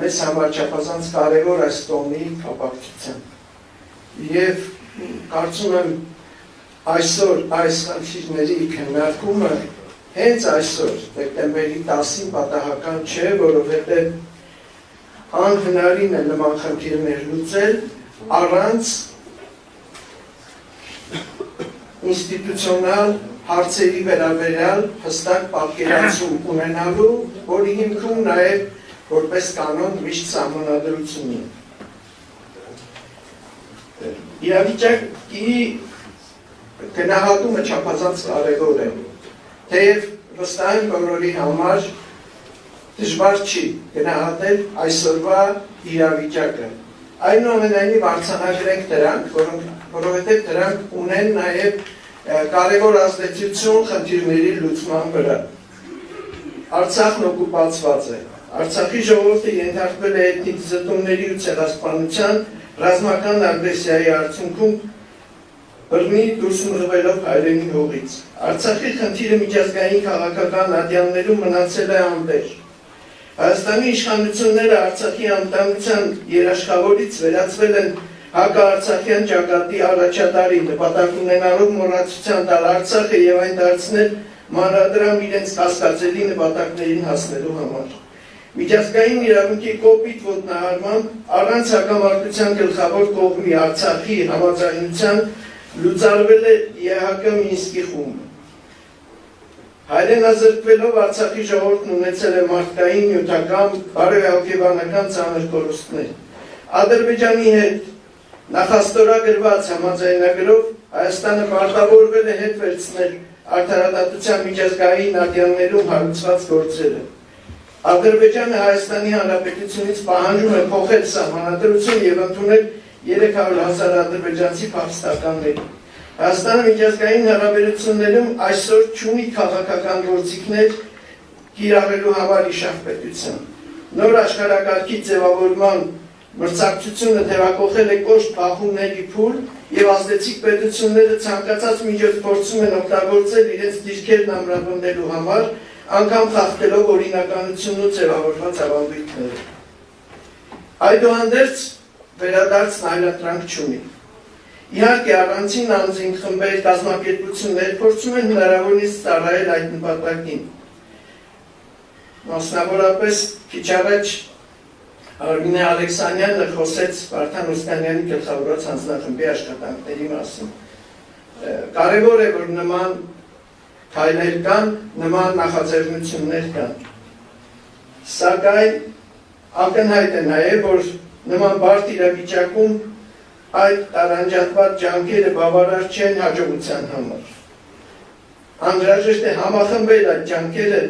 մեզ համար չափազանց կարևոր այս տոնի կապակցությամբ։ Եվ կարծում եմ այսօր այս խնդիրների քննարկումը հենց այսօր դեկտեմբերի 10-ին պատահական չէ, որովհետև անհնարին է նման խնդիրներ լուծել առանց ինստիտուցիոնալ հարցերի վերաբերյալ հստակ պատկերացում ունենալու, որի հիմքում նաև որպես կանոն միշտ սահմանադրություն ունի։ Իրավիճակի գնահատումը չափազանց կարևոր է, թեև վստահ եմ բոլորի համար դժվար չի գնահատել այսօրվա իրավիճակը։ Այնուամենայնիվ արձանագրենք դրանք, որովհետև դրանք ունեն նաև կարևոր ազդեցություն խնդիրների լուծման վրա։ Արցախն օկուպացված է։ Արցախի ժողովուրդը ենթարկվել է էթնիկ զտումների ու ցեղասպանության ռազմական ագրեսիայի արդյունքում բռնի դուրս մղվելով հայրենի հողից։ Արցախի խնդիրը միջազգային քաղաքական ատյաններում մնացել է անտեր։ Հայաստանի իշխանությունները Արցախի անվտանգության երաշխավորից վերածվել են հակաարցախյան ճակատի առաջատարի, նպատակ ունենալով մոռացության տալ Արցախը եւ այն դարձնել մանրադրամ իրենց կասկածելի նպատակներին հասնելու համար։ Միջազգային իրավունքի կոպիտ ոտնահարմամբ առանց հակամարտության գլխավոր կողմի Արցախի համաձայնության լուծարվել է ԵՀԿ Մինսկի խումբը։ Հայրենազրկվելով Արցախի ժողովուրդն ունեցել է մարդկային, նյութական, բարոյահոգեբանական ծանր կորուստներ։ Ադրբեջանի հետ նախաստորագրված համաձայնագրով Հայաստանը պարտավորվել է հետ վերցնել արդարադատության միջազգային ատյաններում հարուցված գործերը։ Ադրբեջանը Հայաստանի Հանրապետությունից պահանջում է փոխել սահմանադրություն եւ ընդունել 300,000 ադրբեջանցի փախստականների։ Հայաստանը միջազգային հարաբերություններում այսօր չունի քաղաքական գործիքներ կիրառելու համար իշխանապետության։ Նոր աշխարհակարգի ձևավորման մրցակցությունը թևակողել է կոշտ բախումների փուլ եւ ազդեցիկ պետությունները ցանկացած միջոց փորձում են օգտագործել իրենց դիրքերն ամրապնդելու համար, անգամ խախտելով օրինականությունն ու ձևավորված ավանդույթները։ Այդուհանդերձ վերադարձն այլընտրանք չունի։ Իհարկե առանցին անձին խմբեր կազմակերպություններ փորձում են հնարավորինս ծառայել այդ նպատակին։ Մասնավորապես քիչ առաջ Արմինե Ալեքսանյանը խոսեց Վարդան Օսկանյանի գլխավորած հանձնախմբի աշխատանքների մասին։ Կարևոր է, որ նման քայլեր կան, նման նախաձեռնություններ կան։ Սակայն ակնհայտ է նաև, որ նման բարդ իրավիճակում այդ տարանջատված ջանքերը բավարար չեն հաջողության համար։ Անհրաժեշտ է համախմբել այդ ջանքերը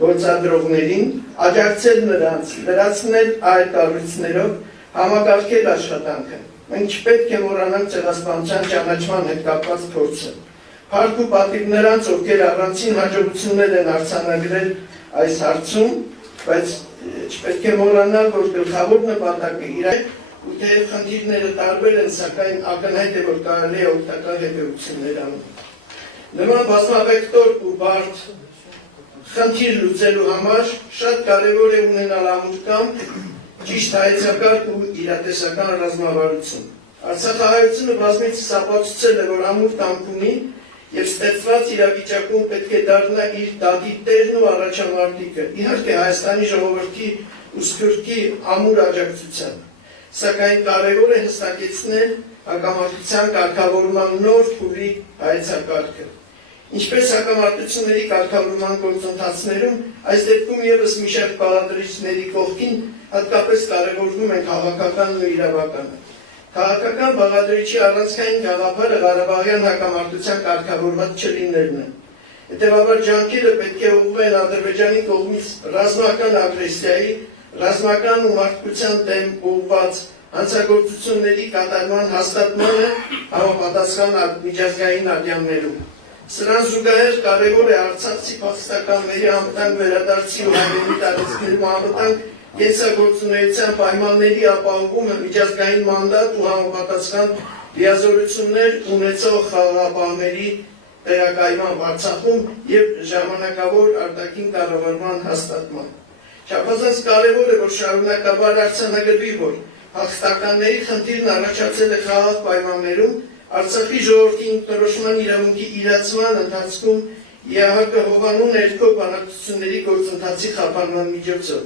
գործադրողներին, աջակցել նրանց, լրացնել այդ կառույցներով, համակարգել աշխատանքը։ Մենք չպետք է մոռանանք ցեղասպանության ճանաչման հետ կապված փորձը։ Փառք ու պատիվ նրանց, ովքեր առանցին հաջողություններ են արձանագրել այս հարցում, բայց չպետք է մոռանալ, որ գլխավոր նպատակը իրենք ու թեև խնդիրները տարբեր են, սակայն ակնհայտ է, որ կարելի է օգտակար հետևություններ անել։ Նման բազմավեկտոր ու բարդ խնդիր լուծելու համար շատ կարևոր է ունենալ ամուր ճիշտ հայեցակարգ ու իրատեսական ռազմավարություն։ Արցախահայությունը բազմիցս ապացուցել է, որ ամուր կամք ունի եւ ստեղծված իրավիճակում պետք է դառնա իր դատի տերն ու առաջամարտիկը, իհարկե Հայաստանի ժողովրդի ու սփյուռքի ամուր աջակցությամբ։ Սակայն կարևոր է հստակեցնել հակամարտության կարգավորման նոր փուլի հայեցակարգը։ Ինչպես հակամարտությունների կարգավորման գործընթացներում, այս դեպքում ևս մի շարք բաղադրիչների կողքին հատկապես կարևորվում են քաղաքականն ու իրավականը։ Քաղաքական բաղադրիչի առանցքային գաղափարը Ղարաբաղյան հակամարտության կարգավորված չլինելն է։ Հետևաբար ջանքերը պետք է ուղղվեն Ադրբեջանի կողմից ռազմական ագրեսիայի, ռազմական ու մարդկության դեմ ուղղված հանցագործությունների կատարման հաստատմանը համապատասխան միջազգային ատյաններում։ Սրան զուգահեռ կարևոր է արցախցի փախստականների անվտանգ վերադարձի ու հայրենի տարածքներում անվտանգ կենսագործունեության պայմանների ապահովումը, միջազգային մանդատ ու համապատասխան լիազորություններ ունեցող խաղաղապահների տեղակայման Արցախում եւ ժամանակավոր արտաքին կառավարման հաստատման։ Չափազանց կարևոր է, որ շարունակաբար արձանագրվի, որ հաղթականների խնդիրն առաջացել է խաղաղ պայմաններում, Արցախի ժողովրդի ինքնորոշման իրավունքի իրացման ընթացքում ԵԱՀԿ հովանու ներքո բանակցությունների գործընթացի խափանման միջոցով։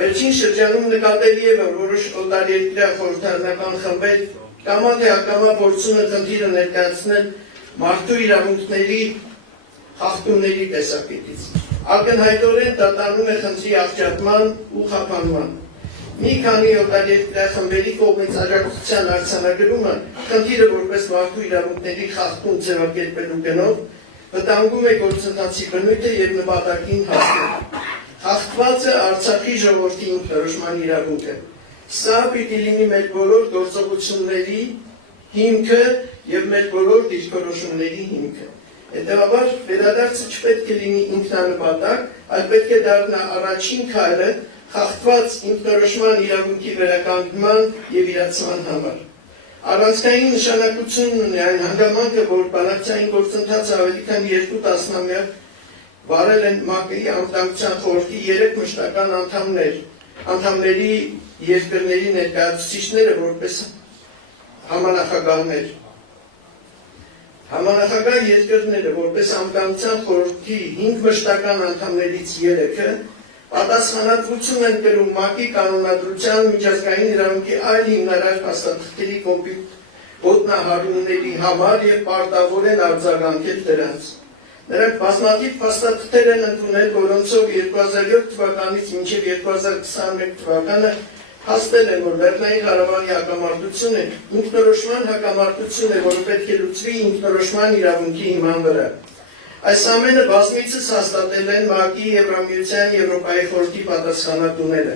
Վերջին շրջանում նկատելի է, որ որոշ օտարերկրյա խորհրդարանական խմբեր կամա թե ակամա փորձում են խնդիրը ներկայացնել մարդու իրավունքների խախտումների տեսակետից։ Ակնհայտորեն դա տանում է խնդրի աղճատման ու խափանման։ Մի քանի օտարերկրյա խմբերի կողմից աջակցության արձանագրումը խնդիրը որպես մարդու իրավունքների խախտում ձևակերպելու գնով վտանգում է գործընթացի բնույթը եւ նպատակին հասնելը։ Խախտված է Արցախի ժողովրդի ինքնորոշման իրավունքը։ Սա պիտի լինի մեր բոլոր գործողությունների հիմքը եւ մեր բոլոր դիրքորոշումների հիմքը։ Հետևաբար վերադարձը չպետք է լինի ինքնանպատակ, այլ պետք է դառնա առաջին քայլը խախտված ինքնորոշման իրավունքի վերականգնման եւ իրացման համար։ Առանցքային նշանակություն ունի այն հանգամանքը, որ բանակցային գործընթացը ավելի քան 2 տասնամյակ վարել են ՄԱԿ-ի անվտանգության խորհրդի 3 մշտական անդամների երկրների ներկայացուցիչները որպես համանախագահներ։ Համանախագահ երկրները որպես անվտանգության խորհրդի 5 մշտական անդամներից 3-ը պատասխանատվություն են կրում ՄԱԿ-ի կանոնադրության միջազգային իրավունքի այլ հիմնարար փաստաթղթերի ոտնահարումների համար եւ պարտավոր են արձագանքել դրանց։ Նրանք բազմաթիվ փաստաթղթեր են ընդունել, որոնցով 2007 թվականից մինչև 2021 թվականը հաստել են, որ Լեռնային Ղարաբաղի հակամարտությունը ինքնորոշման հակամարտություն է, որը պետք է լուծվի ինքնորոշման իրավունքի հիման վրա։ Այս ամենը բազմիցս հաստատել են ՄԱԿ-ի, Եվրամիության, Եվրոպայի խորհրդի պատասխանատուները։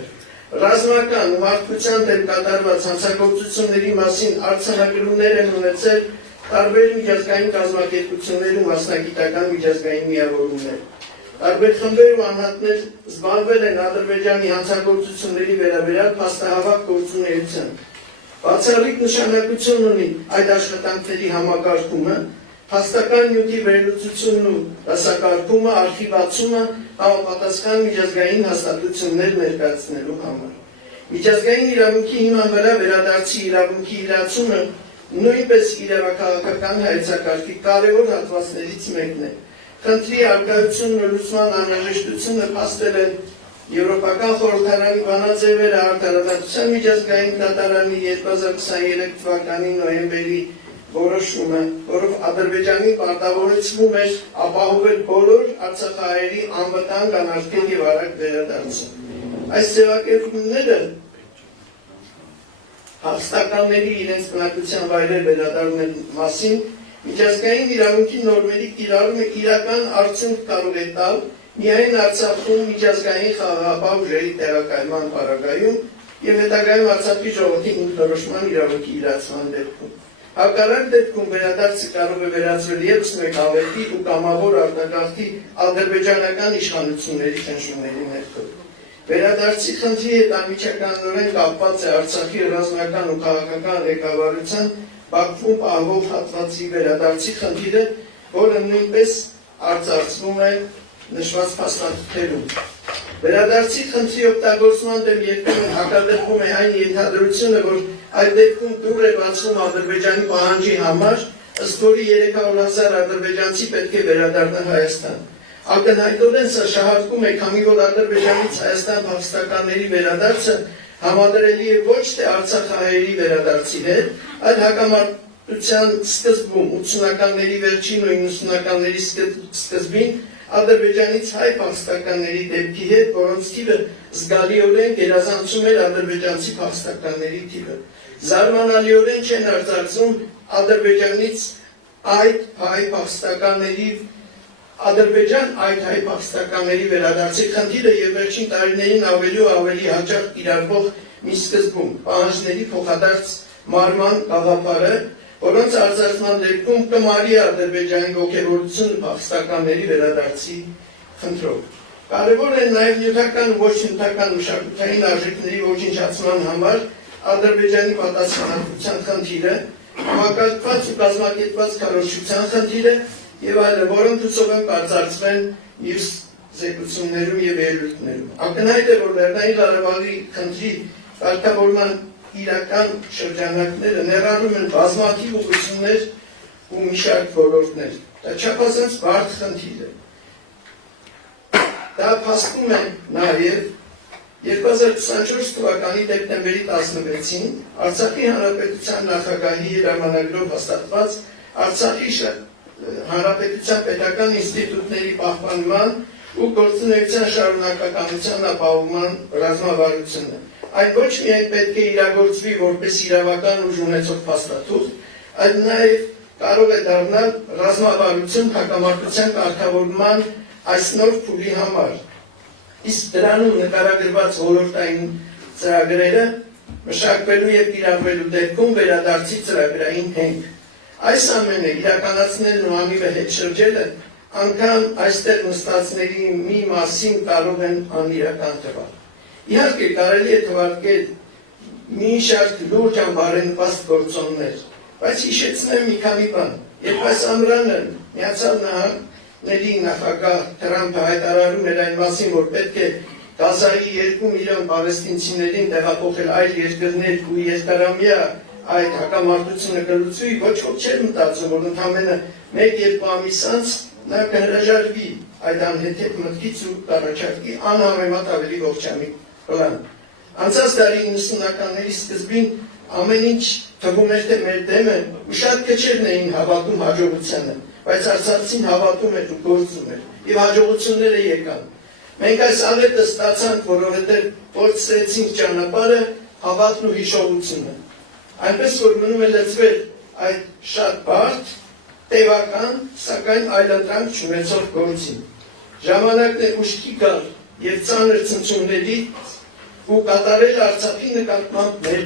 Ռազմական ու մարդկության դեմ կատարված հանցագործությունների մասին արձանագրումներ են ունեցել տարբեր միջազգային կազմակերպություններ ու մասնագիտական միջազգային միավորումներ։ Տարբեր խմբեր ու անհատներ զբաղվել են Ադրբեջանի հանցագործությունների վերաբերյալ փաստահավաք գործունեությամբ։ Բացառիկ նշանակություն ունի այդ աշխատանքների համակարգումը, փաստական նյութի վերլուծությունն ու դասակարգումը, արխիվացումը համապատասխան միջազգային հաստատություններ ներկայացնելու համար։ Միջազգային իրավունքի հիման վրա վերադարձի իրավունքի իրացումը նույնպես իրավաքաղաքական հայեցակարգի կարևոր հատվածներից մեկն է։ Խնդրի արկայությունն ու լուծման անհրաժեշտությունը փաստել են Եվրոպական խորհրդարանի բանաձևերը, Արդարադատության միջազգային դատարանի 2023 թվականի նոյեմբերի որոշումը, որով Ադրբեջանի պարտավորեցվում էր ապահովել բոլոր արցախահայերի անվտանգ, անարգել եւ արագ վերադարձը։ Այս ձևակերպումները հաստատականների իրենց բնակության վայրեր վերադառնելու մասին միջազգային իրավունքի նորմերի կիրառումը իրական արդյունք կարող է տալ միայն Արցախում միջազգային խաղաղապահ ուժերի տեղակայման պարագայում եւ հետագայում Արցախի ժողովրդի ինքնորոշման իրավունքի իրացման դեպքում։ Հակառակ դեպքում վերադարձը կարող է վերածվել ևս մեկ ավերտի ու կամավոր արտագաղթի ադրբեջանական իշխանությունների ճնշումների ներքո։ Վերադարձի խնդրի հետ անմիջականորեն կապված է Արցախի ռազմական ու քաղաքական ղեկավարության Բաքվում պահվող հատվածի վերադարձի խնդիրը, որը նույնպես արծարծվում է նշված փաստաթղթերում։ Վերադարձի խնդրի օգտագործման դեմ երբեմն հակադրվում է այն ենթադրությունը, որ այդ դեպքում դուռ է բացվում Ադրբեջանի պահանջի համար, ըստ որի 300,000 ադրբեջանցի պետք է վերադառնան Հայաստան։ Ակնհայտորեն սա շահարկում է, քանի որ Ադրբեջանից Հայաստան փախստականների վերադարձը համադրելի է ոչ թե արցախահայերի վերադարձի հետ, այլ հակամարտության սկզբում 80-ականների վերջին ու 90-ականների սկզբին Ադրբեջանից հայ փախստականների դեպքի հետ, որոնց թիվը զգալիորեն գերազանցում էր ադրբեջանցի փախստականների թիվը։ Զարմանալիորեն չեն արձակվում Ադրբեջանից այդ հայ փախստականների վերադարձի խնդիրը եւ վերջին տարիներին ավելի ու ավելի հաճախ կիրառվող մի սկզբում պահանջների փոխադարձ մարման գաղափարը, որոնց արձակման դեպքում կմարի Ադրբեջանի ողջավորությունը փախստականների վերադարձի խնդրով։ Կարևոր է նաեւ նյութական ու ոչ նյութական մշակութային արժեքների ոչնչացման համար Ադրբեջանի պատասխանատվության խնդիրը, համակարգված ու կազմակերպված քարոզչության խնդիրը եւ այլն, որոնք ցույց են կարծրացվել իր զեկուցումներում եւ ելույթներում։ Ակնհայտ է, որ Լեռնային Ղարաբաղի խնդրի կարգավորման իրական շրջանակները ներառում են բազմաթիվ ուղղություններ ու մի շարք ոլորտներ։ Դա չափազանց բարդ խնդիր է։ Դա փաստում է նաեւ 2024 թվականի դեկտեմբերի 16-ին Արցախի Հանրապետության նախագահի հրամանագրով հաստատված Արցախի Հանրապետության պետական ինստիտուտների պահպանման ու գործունեության շարունակականության ապահովման ռազմավարությունը։ Այն ոչ միայն պետք է իրագործվի որպես իրավական ուժ ունեցող փաստաթուղթ, այլ նաև կարող է դառնալ ռազմավարություն հակամարտության կարգավորման այս նոր փուլի համար։ Իսկ դրանում նկարագրված ոլորտային ծրագրերը մշակվելու եւ կիրառվելու դեպքում վերադարձի ծրագրային հենք։ Այս ամենը իրականացնելն ու անիվը հետ շրջելը անգամ այստեղ նստածների մի մասին կարող են անիրական թվալ։ Իհարկե կարելի է թվարկել մի շարք լուրջ անբարենպաստ գործոններ, բայց հիշեցնեմ մի քանի բան։ Երբ այս ամռանը Միացյալ Նահանգների նախագահ Թրամփը հայտարարում էր այն մասին, որ պետք է Գազայի 2 միլիոն պալեստինցիներին տեղափոխել այլ երկրներ ու երկարամյա այդ հակամարտությունը կլուծվի, ոչ ոք չէր մտածում, որ ընդամենը 1-2 ամիս անց նա կհրաժարվի այդ անհեթեթ մտքից ու կառաջարկի անհամեմատ ավելի ողջամիտ պլան։ Անցած դարի 90-ականների սկզբին ամեն ինչ թվում էր, թե մեր դեմը ու շատ քչերն էին հավատում հաջողությանը, բայց արցախցին հավատում էր ու գործում էր, եւ հաջողությունները եկան։ Մենք այս աղետը ստացանք, որովհետեւ փորձեցինք ճանապարհը, հավատն ու հիշողությունը։ Այնպես որ մնում է լծվել այդ շատ բարդ, տևական, սակայն այլընտրանք չունեցող գործին։ Ժամանակն է ուշքի գալ եւ ծանր ցնցումների ու կատարել Արցախի նկատմամբ մեր